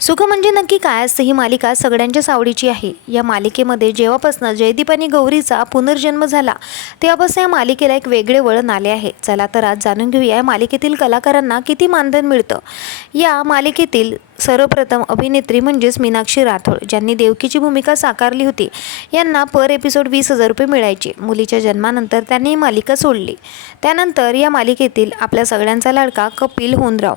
सुख म्हणजे नक्की काय असतं ही मालिका सगळ्यांच्याच आवडीची आहे. या मालिकेमध्ये जेव्हापासून जयदीप आणि गौरीचा पुनर्जन्म झाला तेव्हापासून या मालिकेला एक वेगळे वळण आले आहे. चला तर आज जाणून घेऊया या मालिकेतील कलाकारांना किती मानधन मिळतं. या मालिकेतील सर्वप्रथम अभिनेत्री म्हणजेच मीनाक्षी राठोड ज्यांनी देवकीची भूमिका साकारली होती यांना पर एपिसोड वीस हजार रुपये मिळायचे. मुलीच्या जन्मानंतर त्यांनी ही मालिका सोडली. त्यानंतर या मालिकेतील आपल्या सगळ्यांचा लाडका कपिल होनराव.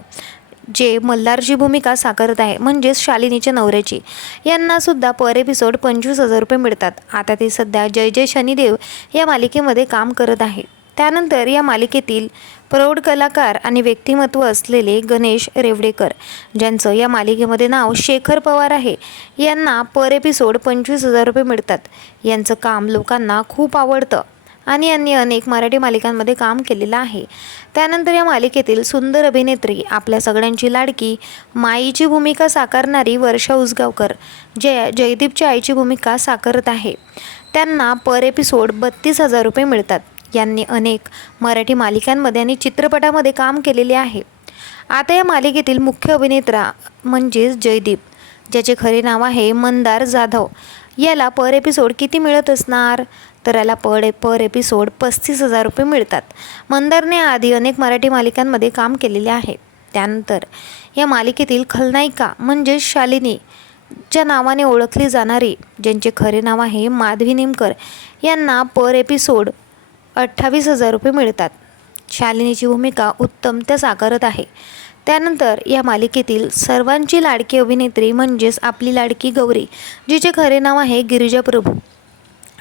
जे मल्हारची भूमिका साकारत आहे म्हणजेच शालिनीच्या नवऱ्याची. यांनासुद्धा पर एपिसोड पंचवीस हजार रुपये मिळतात. आता ते सध्या जय जय शनिदेव या मालिकेमध्ये काम करत आहे. त्यानंतर या मालिकेतील प्रौढ कलाकार आणि व्यक्तिमत्व असलेले गणेश रेवडेकर ज्यांचं या मालिकेमध्ये नाव शेखर पवार आहे यांना पर एपिसोड पंचवीस हजार रुपये मिळतात. यांचं काम लोकांना खूप आवडतं. आणि यांनी अनेक मराठी मालिकांमध्ये काम केलेलं आहे. त्यानंतर या मालिकेतील सुंदर अभिनेत्री आपल्या सगळ्यांची लाडकी माईची भूमिका साकारणारी वर्षा उसगावकर जय जयदीपच्या आईची भूमिका साकारत आहे. त्यांना पर एपिसोड बत्तीस हजार रुपये मिळतात. यांनी अनेक मराठी मालिकांमध्ये आणि चित्रपटामध्ये काम केलेले आहे. आता या मालिकेतील मुख्य अभिनेत्रा म्हणजेच जयदीप ज्याचे खरे नाव आहे मंदार जाधव. याला पर एपिसोड किती मिळत असणार? तर याला पर e-, पर एपिसोड पस्तीस हजार रुपये मिळतात. मंदारने आधी अनेक मराठी मालिकांमध्ये काम केलेले आहे. त्यानंतर या मालिकेतील खलनायिका म्हणजेच शालिनी च्या नावाने ओळखली जाणारी ज्यांचे खरे नाव आहे माधवी निमकर यांना पर एपिसोड अठ्ठावीस हजार रुपये मिळतात. शालिनीची भूमिका उत्तम त्या साकारत आहे. त्यानंतर या मालिकेतील सर्वांची लाडकी अभिनेत्री म्हणजेच आपली लाडकी गौरी जिचे खरे नाव आहे गिरिजा प्रभू.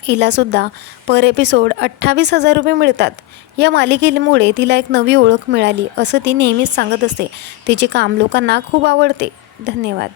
हिलासुद्धा पर एपिसोड अठ्ठावीस हजार रुपये मिळतात. या मालिकेमुळे तिला एक नवी ओळख मिळाली असं ती नेहमीच सांगत असते. तिचे काम लोकांना खूप आवडते. धन्यवाद.